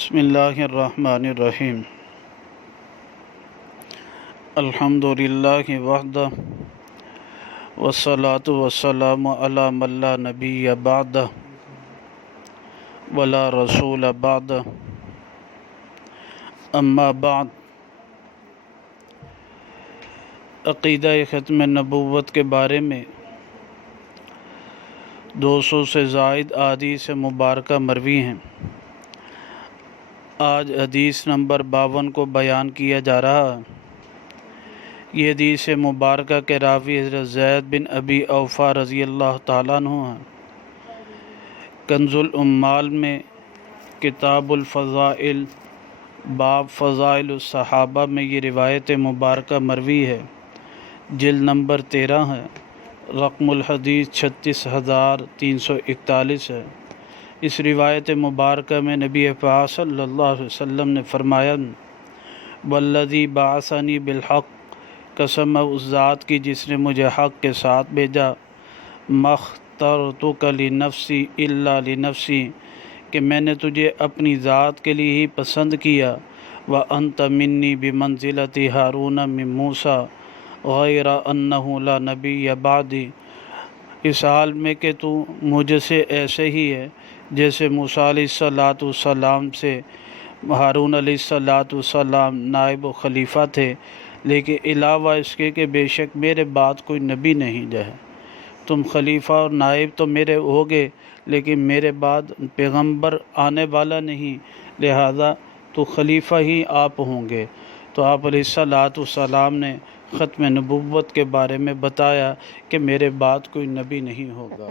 بسم اللہ الرحمن الرحیم الحمد للہ وحدہ والصلاة والسلام علی من لا نبی بعدہ ولا رسول بعدہ اما بعد۔ عقیدہ ختم نبوت کے بارے میں 200 سے زائد احادیث مبارکہ مروی ہیں۔ آج حدیث نمبر 52 کو بیان کیا جا رہا ہے۔ یہ حدیث مبارکہ کے راوی حضرت زید بن ابی اوفا رضی اللہ تعالیٰ عنہ ہیں۔ کنز العمال میں کتاب الفضائل باب فضائل الصحابہ میں یہ روایت مبارکہ مروی ہے۔ جلد نمبر 13 ہے، رقم الحدیث 36341 ہے۔ اس روایت مبارکہ میں نبی پاک صلی اللہ علیہ وسلم نے فرمایا، والذی بعثنی بالحق، قسم اس ذات کی جس نے مجھے حق کے ساتھ بھیجا، ما اخترتک لنفسی الا لنفسی، کہ میں نے تجھے اپنی ذات کے لیے ہی پسند کیا، وانت منی بمنزلۃ ہارون من موسیٰ غیر انہ لا نبی بعدی، اس حال میں کہ تو مجھ سے ایسے ہی ہے جیسے موسیٰ علیہ السلام سے ہارون علیہ السلام نائب و خلیفہ تھے، لیکن علاوہ اس کے کہ بے شک میرے بعد کوئی نبی نہیں ہے۔ تم خلیفہ اور نائب تو میرے ہوگے، لیکن میرے بعد پیغمبر آنے والا نہیں، لہذا تو خلیفہ ہی آپ ہوں گے۔ تو آپ علیہ السلام نے ختم نبوت کے بارے میں بتایا کہ میرے بعد کوئی نبی نہیں ہوگا۔